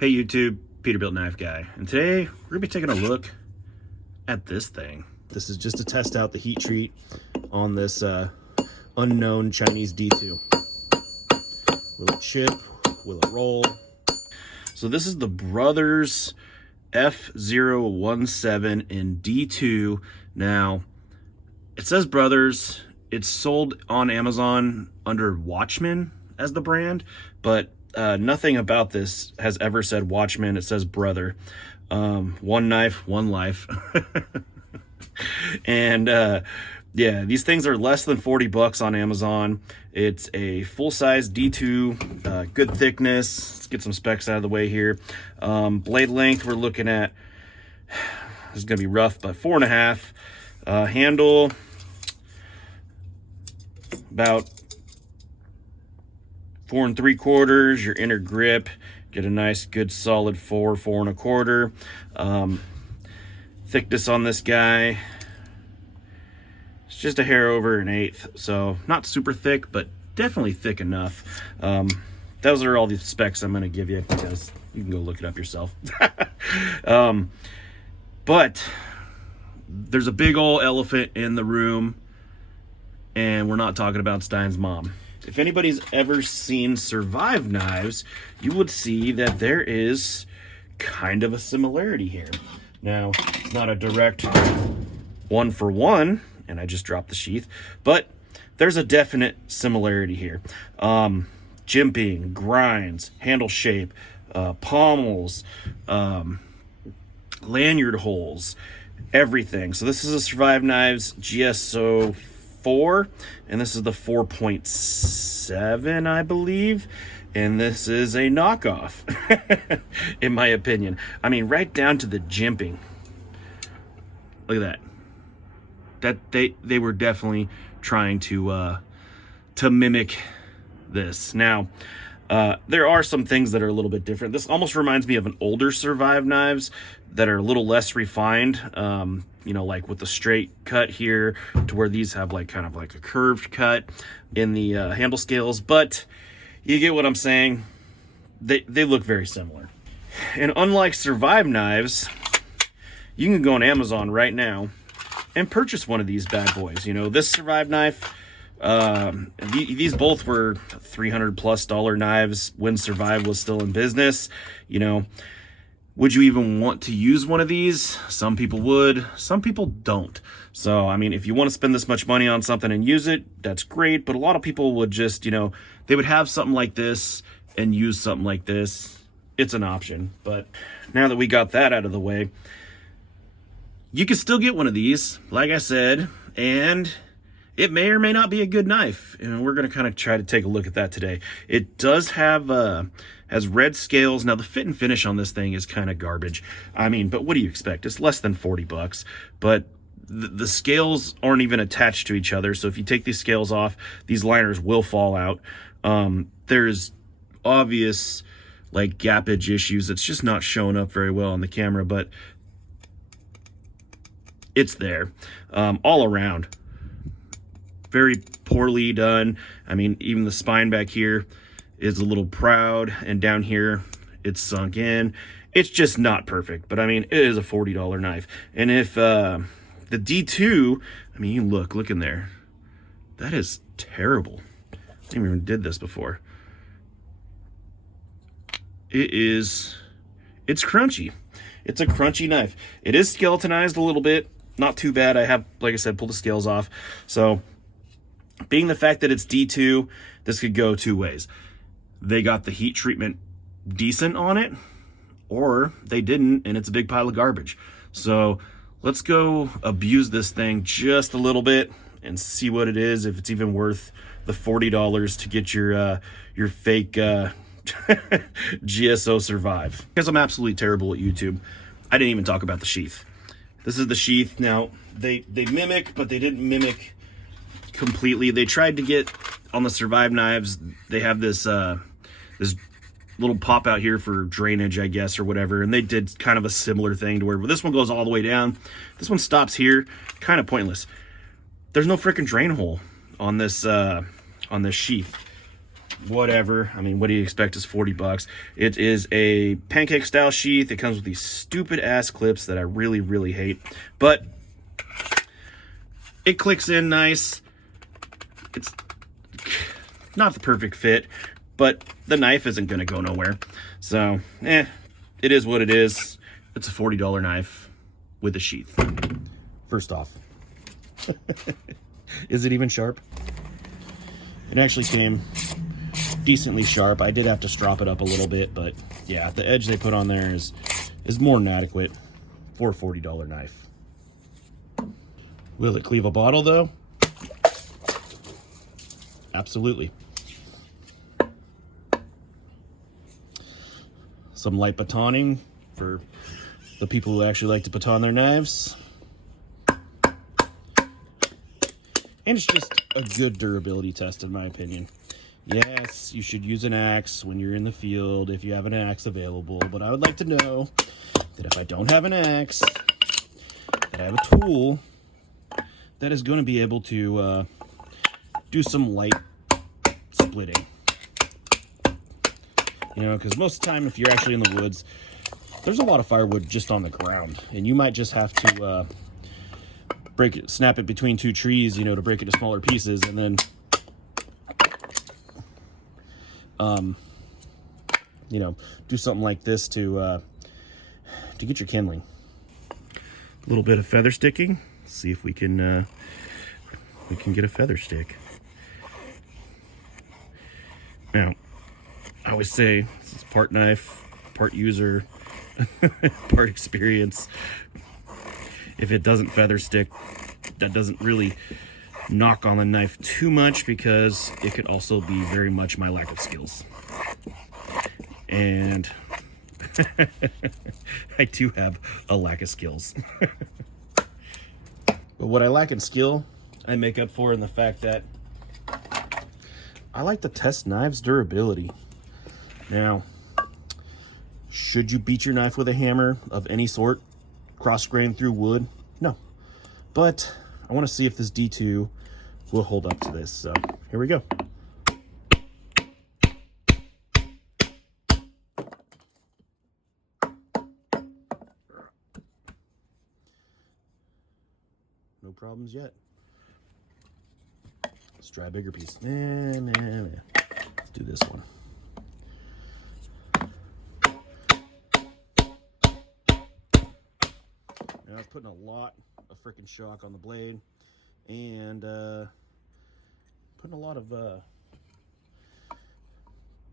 Hey YouTube, Peterbilt Knife Guy, and today we're gonna be taking a look at this thing. This is just to test out the heat treat on this unknown Chinese D2. Will it chip? Will it roll? So this is the Brothers F017 in D2. Now, it says Brothers. It's sold on Amazon under Watchman as the brand, but nothing about this has ever said Watchman. It says Brother. One knife, one life. And yeah, these things are less than 40 bucks on Amazon. It's a full-size D2, good thickness. Let's get some specs out of the way here. Blade length, we're looking at, this is gonna be rough, but 4.5. Handle, about 4 3/4. Your inner grip, get a nice good solid 4 1/4. Thickness on this guy, it's just a hair over an 1/8, so not super thick, but definitely thick enough. Those are all the specs I'm going to give you, because you can go look it up yourself. But there's a big old elephant in the room, and we're not talking about Stein's mom. If anybody's ever seen Survive knives, you would see that there is kind of a similarity here. Now, it's not a direct one-for-one, and I just dropped the sheath, but there's a definite similarity here. Jimping, grinds, handle shape, pommels, lanyard holes, everything. So this is a Survive Knives GSO 4, and this is the 4.7, I believe, and this is a knockoff in my opinion. I mean, right down to the jimping. Look at that. They were definitely trying to mimic this. Now, there are some things that are a little bit different. This almost reminds me of an older Survive knives that are a little less refined, you know, like with the straight cut here, to where these have like kind of like a curved cut in the handle scales. But you get what I'm saying. They look very similar. And unlike Survive knives, you can go on Amazon right now and purchase one of these bad boys. You know, this Survive knife, these both were $300+ knives when Survive was still in business. You know, would you even want to use one of these? Some people would, some people don't. So, I mean, if you want to spend this much money on something and use it, that's great. But a lot of people would just, you know, they would have something like this and use something like this. It's an option. But now that we got that out of the way, you can still get one of these, like I said, and it may or may not be a good knife, and we're going to kind of try to take a look at that today. It does have has red scales. Now, the fit and finish on this thing is kind of garbage. I mean, but what do you expect? It's less than 40 bucks, but the scales aren't even attached to each other, so if you take these scales off, these liners will fall out. There's obvious, like, gappage issues. It's just not showing up very well on the camera, but it's there. All around, very poorly done. I mean, even the spine back here is a little proud, and down here it's sunk in. It's just not perfect, but I mean, it is a $40 knife. And if the D2, I mean, you look in there, that is terrible. I never even did this before. It's crunchy. It's a crunchy knife. It is skeletonized a little bit, not too bad. I have, like I said, pulled the scales off. So being the fact that it's D2, this could go two ways. They got the heat treatment decent on it, or they didn't, and it's a big pile of garbage. So let's go abuse this thing just a little bit and see what it is, if it's even worth the $40 to get your fake GSO Survive. Because I'm absolutely terrible at YouTube, I didn't even talk about the sheath. This is the sheath. Now, they mimic, but they didn't mimic completely. They tried to get on the Survive knives, they have this this little pop out here for drainage, I guess, or whatever, and they did kind of a similar thing to where this one goes all the way down, this one stops here. Kind of pointless. There's no freaking drain hole on this sheath. whatever. I mean, what do you expect is 40 bucks. It is a pancake style sheath. It comes with these stupid ass clips that I really, really hate, but it clicks in nice. It's not the perfect fit, but the knife isn't going to go nowhere. So, it is what it is. It's a $40 knife with a sheath. First off, is it even sharp? It actually came decently sharp. I did have to strop it up a little bit, but yeah, the edge they put on there is more than adequate for a $40 knife. Will it cleave a bottle though? Absolutely. Some light batoning for the people who actually like to baton their knives. And it's just a good durability test in my opinion. Yes, you should use an axe when you're in the field if you have an axe available, but I would like to know that if I don't have an axe, that I have a tool that is going to be able to do some light splitting. You know, because most of the time if you're actually in the woods, there's a lot of firewood just on the ground, and you might just have to snap it between two trees, you know, to break it to smaller pieces, and then you know, do something like this to get your kindling. A little bit of feather sticking. Let's see if we can get a feather stick. Now, I always say this is part knife, part user, part experience. If it doesn't feather stick, that doesn't really knock on the knife too much, because it could also be very much my lack of skills. And I do have a lack of skills. But what I lack in skill, I make up for in the fact that I like to test knives' durability. Now, should you beat your knife with a hammer of any sort, cross-grain through wood? No. But I want to see if this D2 will hold up to this. So here we go. No problems yet. Let's try a bigger piece. Let's do this one. Now I was putting a lot of freaking shock on the blade, and putting a lot of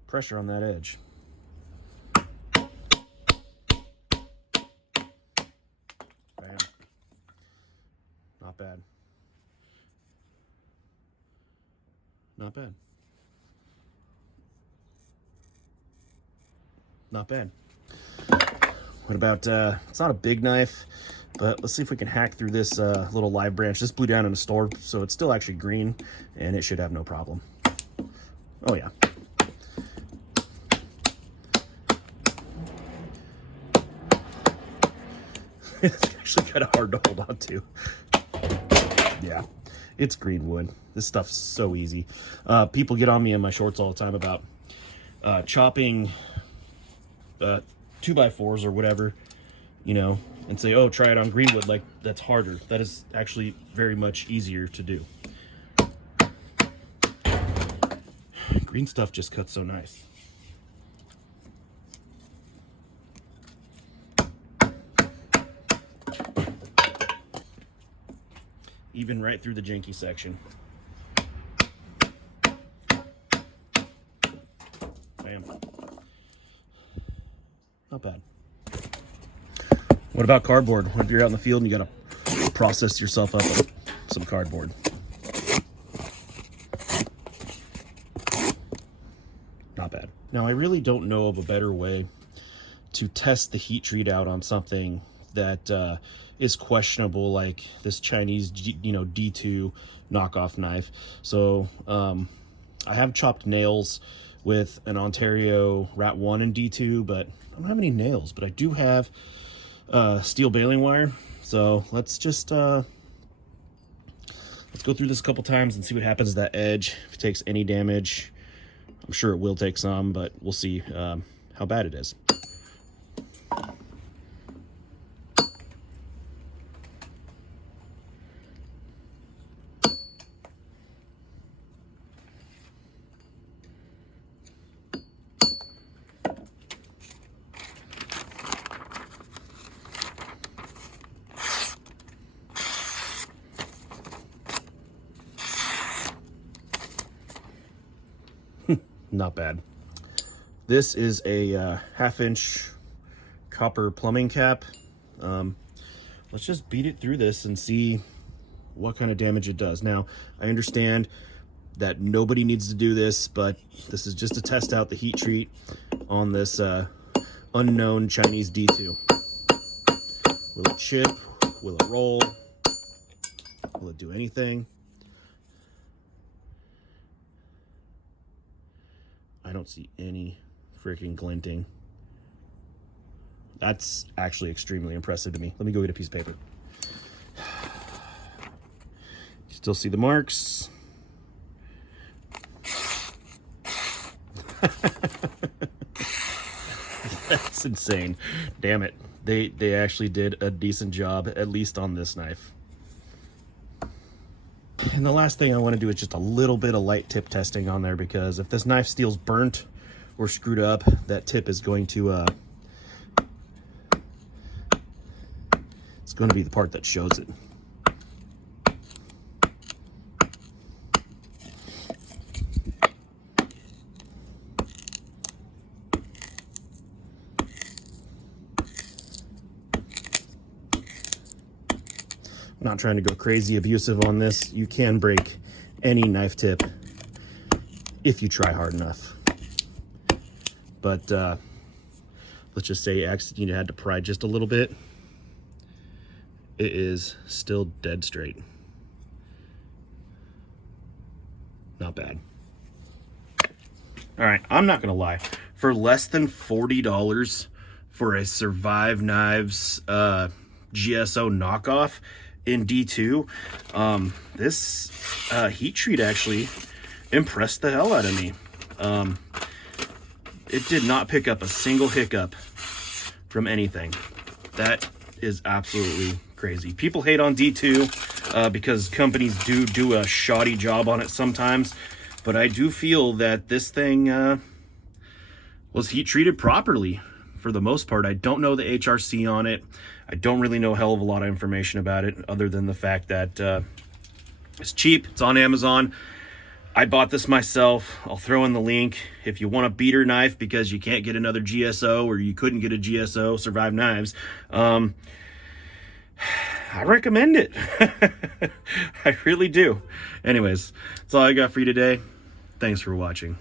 pressure on that edge. Bam. Not bad. Not bad. Not bad. What about, it's not a big knife, but let's see if we can hack through this little live branch. This blew down in a storm, so it's still actually green, and it should have no problem. Oh yeah. It's actually kind of hard to hold on to. Yeah, it's green wood. This stuff's so easy. People get on me in my shorts all the time about chopping 2x4s or whatever, you know, and say, oh, try it on green wood. Like, that's harder. That is actually very much easier to do. Green stuff just cuts so nice. Even right through the janky section. Bam. Not bad. What about cardboard? What if you're out in the field and you gotta process yourself up with some cardboard? Not bad. Now, I really don't know of a better way to test the heat treat out on something that is questionable, like this Chinese, D2 knockoff knife. So I have chopped nails with an Ontario Rat 1 and D2, but I don't have any nails. But I do have steel baling wire. So let's just let's go through this a couple times and see what happens to that edge. If it takes any damage, I'm sure it will take some, but we'll see how bad it is. Not bad. This is a 1/2 inch copper plumbing cap. Let's just beat it through this and see what kind of damage it does. Now, I understand that nobody needs to do this, but this is just to test out the heat treat on this unknown Chinese D2. Will it chip? Will it roll? Will it do anything? I don't see any freaking glinting. That's actually extremely impressive to me. Let me go get a piece of paper. Still see the marks. That's insane. Damn it. They actually did a decent job, at least on this knife. And the last thing I want to do is just a little bit of light tip testing on there, because if this knife steel's burnt or screwed up, that tip is going to it's going to be the part that shows it. I'm not trying to go crazy abusive on this. You can break any knife tip if you try hard enough. But let's just say accidentally had to pry just a little bit. It is still dead straight. Not bad. All right, I'm not gonna lie. For less than $40 for a Survive Knives GSO knockoff in D2, this heat treat actually impressed the hell out of me. It did not pick up a single hiccup from anything. That is absolutely crazy. People hate on D2 because companies do a shoddy job on it sometimes, but I do feel that this thing was heat treated properly for the most part. I don't know the HRC on it. I don't really know a hell of a lot of information about it, other than the fact that it's cheap. It's on Amazon. I bought this myself. I'll throw in the link. If you want a beater knife because you can't get another GSO, or you couldn't get a GSO, Survive Knives, I recommend it. I really do. Anyways, that's all I got for you today. Thanks for watching.